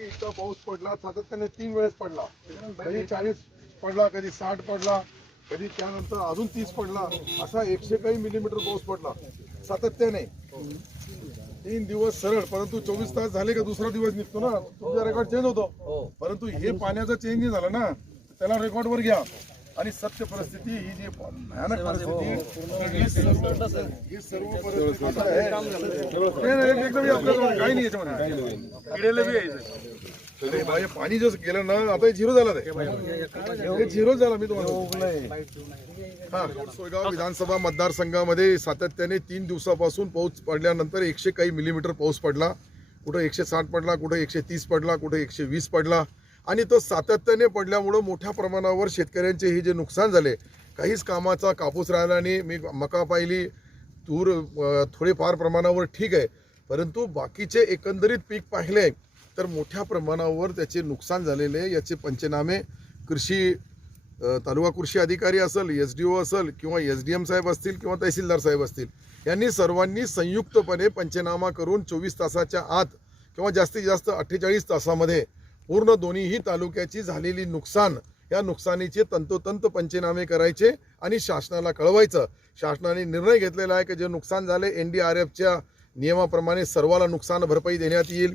इतका पाऊस पडला, सातत्याने 3 वेळेस पडला. कधी 40 पडला, कधी 60 पडला, कधी त्यानंतर अजून 30 पडला. असा 100 काही मिलीमीटर पाऊस पडला सातत्याने. 3 दिवस सरळ, परंतु 24 तास झाले का दुसरा दिवस निघतो ना, तुमचा रेकॉर्ड चेंज होतो. परंतु हे पाण्याचा चेंज नाही झाला ना, त्याला रेकॉर्डवर घ्या. आणि सत्य परिस्थिती ही जी भयानक परिस्थिती ही सर्व परिस्थिती एकदम काही नाही याच्यामध्ये. पाणी जसं गेलं ना, आता झिरो झाला, ते झिरो झाला. मी तुम्हाला हा, सोयगाव विधानसभा मतदारसंघामध्ये सातत्याने 3 दिवसापासून पाऊस पडल्यानंतर 100 काही मिलीमीटर पाऊस पडला. कुठं 160 पडला, कुठं 130 पडला, कुठं 120 पडला. आणि तो सातत्याने पडल्यामुळं मोठ्या प्रमाणावर शेतकऱ्यांचे हे जे नुकसान झाले, काहीच कामाचा कापूस राहिला नाही. मी मका पाहिली, तूर थोडेफार प्रमाणावर ठीक आहे, परंतु बाकीचे एकंदरीत पीक पाहिले तर मोठ्या प्रमाणावर त्याचे नुकसान झालेले. याचे पंचनामे कृषी तालुका कृषी अधिकारी असेल, SDO असेल, किंवा SDM साहेब असतील, किंवा तहसीलदार साहेब असतील, यांनी सर्वांनी संयुक्तपणे पंचनामा करून 24 तासाच्या आत किंवा जास्तीत जास्त 48 तासामध्ये पूर्ण दोन्हीही तालुक्याची झालेली नुकसान, या नुकसानीचे तंतोतंत पंचनामे करायचे आणि शासनाला कळवायचं. शासनाने निर्णय घेतलेला आहे की जे नुकसान झाले NDRFच्या नियमाप्रमाणे सर्वाला नुकसान भरपाई देण्यात येईल.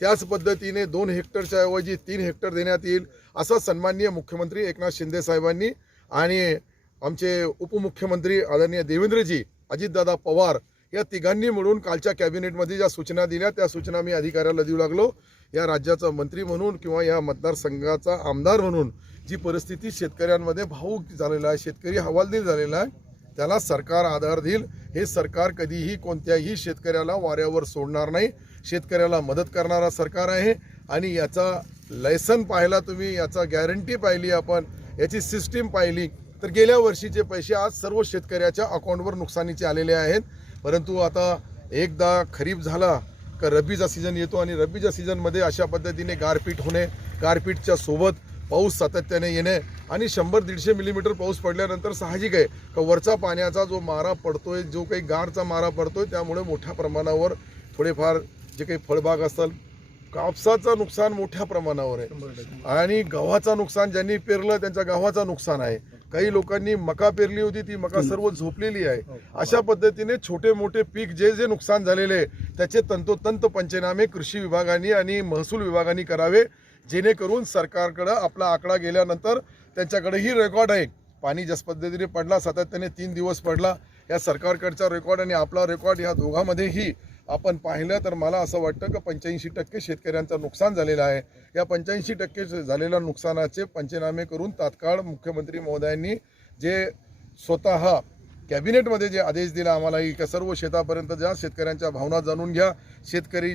त्याच पद्धतीने 2 हेक्टरच्या ऐवजी 3 हेक्टर देण्यात येईल, असं सन्माननीय मुख्यमंत्री एकनाथ शिंदे साहेबांनी आणि आमचे उपमुख्यमंत्री आदरणीय देवेंद्रजी अजितदादा पवार या तिघांनी मिळून कालच्या कॅबिनेटमध्ये ज्या सूचना दिल्या, त्या सूचना मी अधिकाऱ्याला देऊ लागलो. या राज्याचा मंत्री म्हणून किंवा या मतदारसंघाचा आमदार म्हणून जी परिस्थिती शेतकऱ्यांमध्ये भावूक झालेला आहे, शेतकरी हवालदिल झालेला आहे, त्याला सरकार आधार देईल. हे सरकार कधीही कोणत्याही शेतकऱ्याला वाऱ्यावर सोडणार नाही. शेतकऱ्याला मदत करणारा सरकार आहे. आणि याचा लायसन पाहिला तुम्ही, याचा गॅरंटी पाहिली आपण, याची सिस्टीम पाहिली, तर गेल्या वर्षीचे पैसे आज सर्व शेतकऱ्याच्या अकाउंटवर नुकसानीचे आलेले आहेत. परंतु आता एकदा खरीप झाला का रब्बीचा सीझन येतो, आणि रब्बीच्या सीझनमध्ये अशा पद्धतीने गारपीट होणे, गारपीटच्या सोबत पाऊस सातत्याने येणे आणि 100-150 मिलीमीटर पाऊस पडल्यानंतर साहजिक आहे का वरचा पाण्याचा जो मारा पडतोय, जो काही गारचा मारा पडतोय, त्यामुळे मोठ्या प्रमाणावर थोडेफार जे काही फळबाग असतात, कापसाचं नुकसान मोठ्या प्रमाणावर आहे आणि गव्हाचं नुकसान ज्यांनी पेरलं त्यांच्या गव्हाचं नुकसान आहे. काही लोकांनी मका पेरली होती, ती मका सर्व झोपलेली आहे. अशा पद्धतीने छोटे मोठे पीक जे नुकसान झालेले आहे त्याचे तंतोतंत पंचनामे कृषी विभागाने आणि महसूल विभागाने करावे, जेणेकरून सरकारकडे आपला आकडा गेल्यानंतर त्यांच्याकडेही रेकॉर्ड आहे. पाणी ज्या पद्धतीने पडला, सातत्याने 3 दिवस पडला, या सरकारकडचा रेकॉर्ड आणि आपला रेकॉर्ड या दोघांमध्येही आपण पाहिलं तर मला असं वाटतं की 85% शेतकऱ्यांचं नुकसान झालेलं आहे. या 85% झालेल्या नुकसानाचे पंचनामे करून तात्काळ मुख्यमंत्री महोदयांनी जे स्वतः कॅबिनेटमध्ये जे आदेश दिला आम्हाला की सर्व शेतापर्यंत जा, शेतकऱ्यांच्या भावना जाणून घ्या, शेतकरी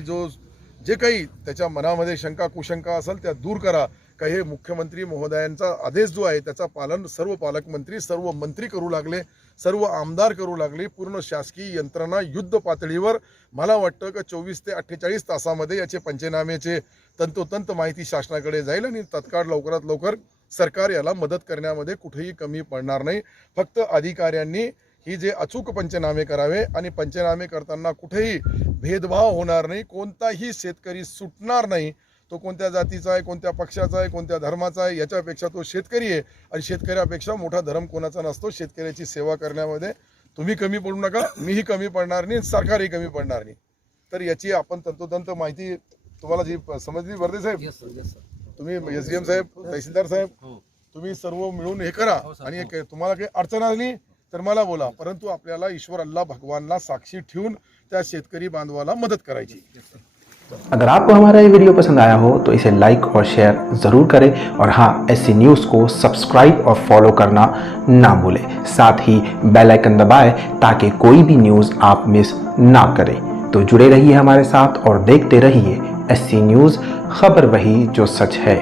जे काही त्याच्या मनामध्ये शंका कुशंका असेल त्या दूर करा. का हे मुख्यमंत्री महोदयांचा आदेश जो आहे त्याचा पालन सर्व पालकमंत्री, सर्व मंत्री करू लागले, सर्व आमदार करू लागले. पूर्ण शासकीय यंत्रणा युद्ध पातळीवर मला वाटतं की 24 ते 48 तासामध्ये याचे पंचनामेचे तंतोतंत माहिती शासनाकडे जाईल आणि तत्काळ लवकरात लवकर सरकार याला मदत करण्यामध्ये कुठेही कमी पडणार नाही. फक्त अधिकाऱ्यांनी ही जे अचूक पंचनामे करावे आणि पंचनामे करताना कुठेही भेदभाव होणार नाही, कोणताही शेतकरी सुटणार नाही. तो कोणत्या जातीचा आहे, कोणत्या पक्षाचा आहे, कोणत्या धर्माचा आहे, याच्यापेक्षा तो शेतकरी आहे आणि शेतकऱ्यापेक्षा मोठा धर्म कोणाचा नसतो. शेतकऱ्याची सेवा करण्यामध्ये तुम्ही कमी पडू नका, मीही कमी पडणार नाही, सरकारही कमी पडणार नाही. तर याची आपण तंतोतंत माहिती तुम्हाला जी समजली वर्दे साहेब, तुम्ही SDM साहेब, तहसीलदार साहेब, तुम्ही सर्व मिळून हे करा आणि तुम्हाला काही अडचण आली तर मला बोला, परंतु आपल्याला ईश्वर अल्लाह भगवानला साक्षी ठेवून त्या शेतकरी बांधवाला मदत करायची. अगर आपको हमारा ये वीडियो पसंद आया हो तो इसे लाइक और शेयर ज़रूर करें और हाँ, SC न्यूज़ को सब्सक्राइब और फॉलो करना ना भूलें. साथ ही बेल आइकन दबाएं ताकि कोई भी न्यूज़ आप मिस ना करें. तो जुड़े रहिए हमारे साथ और देखते रहिए SC न्यूज़, खबर वही जो सच है.